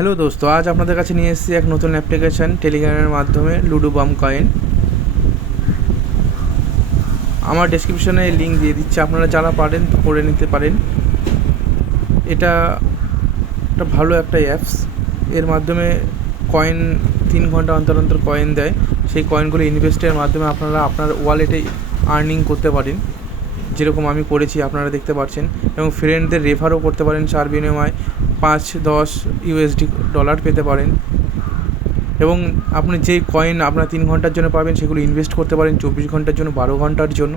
Hello দোস্ত, আজ আপনাদের কাছে নিয়ে এসেছি এক নতুন অ্যাপ্লিকেশান টেলিগ্রামের মাধ্যমে লুডো বাম কয়েন। আমার ডেসক্রিপশনে লিঙ্ক দিয়ে দিচ্ছি, আপনারা যারা পারেন করে নিতে পারেন। এটা একটা ভালো একটা অ্যাপস। এর মাধ্যমে কয়েন 3 ঘন্টা অন্তর অন্তর কয়েন দেয়। সেই কয়েনগুলো ইনভেস্টের মাধ্যমে আপনারা আপনার ওয়ালেটে আর্নিং করতে পারেন, যেরকম আমি করেছি আপনারা দেখতে পাচ্ছেন। এবং ফ্রেন্ডদের রেফারও করতে পারেন, চার বিনিময়ে 5-10 ইউএসডি ডলার পেতে পারেন। এবং আপনি যেই কয়েন আপনার 3 ঘন্টার জন্য পাবেন সেগুলো ইনভেস্ট করতে পারেন 24 ঘন্টার জন্য, 12 ঘন্টার জন্য।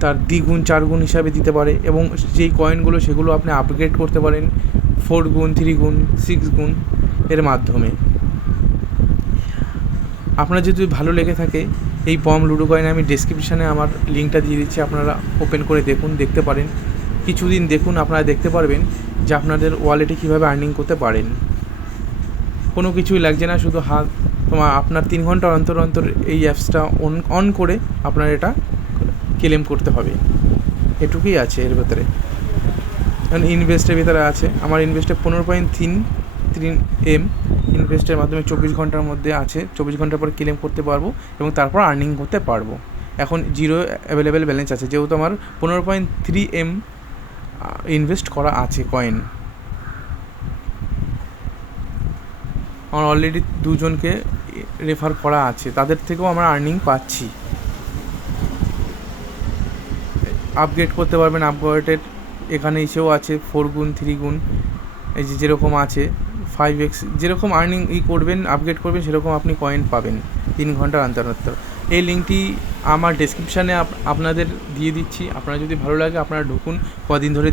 তার দ্বিগুণ 4 গুণ হিসাবে দিতে পারে। এবং যেই কয়েনগুলো সেগুলো আপনি আপগ্রেড করতে পারেন 4 গুণ, 3 গুণ, 6 গুণ এর মাধ্যমে। আপনার যদি ভালো লেগে থাকে এই বম লুডো কয়েন, আমি ডেসক্রিপশানে আমার লিঙ্কটা দিয়ে দিচ্ছি, আপনারা ওপেন করে দেখতে পারেন। কিছুদিন দেখুন, আপনারা দেখতে পারবেন যে আপনাদের ওয়ালেটে কীভাবে আর্নিং করতে পারেন। কোনো কিছুই লাগছে না, শুধু আপনার 3 ঘন্টা অন্তর অন্তর এই অ্যাপসটা অন করে আপনার এটা ক্লেম করতে হবে। এটুকুই আছে এর ভেতরে। কারণ ইনভেস্টের ভিতরে আছে, আমার ইনভেস্টে 15.33 এম ইনভেস্টের মাধ্যমে 24 ঘন্টার মধ্যে আছে। 24 ঘন্টার পর ক্লেম করতে পারবো এবং তারপর আর্নিং করতে পারবো। এখন 0 অ্যাভেলেবেল ব্যালেন্স আছে, যেহেতু আমার 15.3 এম ইনভেস্ট করা আছে কয়েন। আমার অলরেডি 2জনকে রেফার করা আছে, তাদের থেকেও আমরা আর্নিং পাচ্ছি। আপগ্রেড করতে পারবেন, আপগ্রেডের এখানে এসেও আছে 4 গুণ, 3 গুণ, এই যে যেরকম আছে 5x। যেরকম আর্নিং করবেন, আপগ্রেড করবেন, সেরকম আপনি কয়েন পাবেন 3 ঘন্টার অন্তর অন্তর। এই লিঙ্কটি আমার ডেসক্রিপশানে আপনাদের দিয়ে দিচ্ছি। আপনারা যদি ভালো লাগে আপনারা ঢুকুন, কদিন ধরে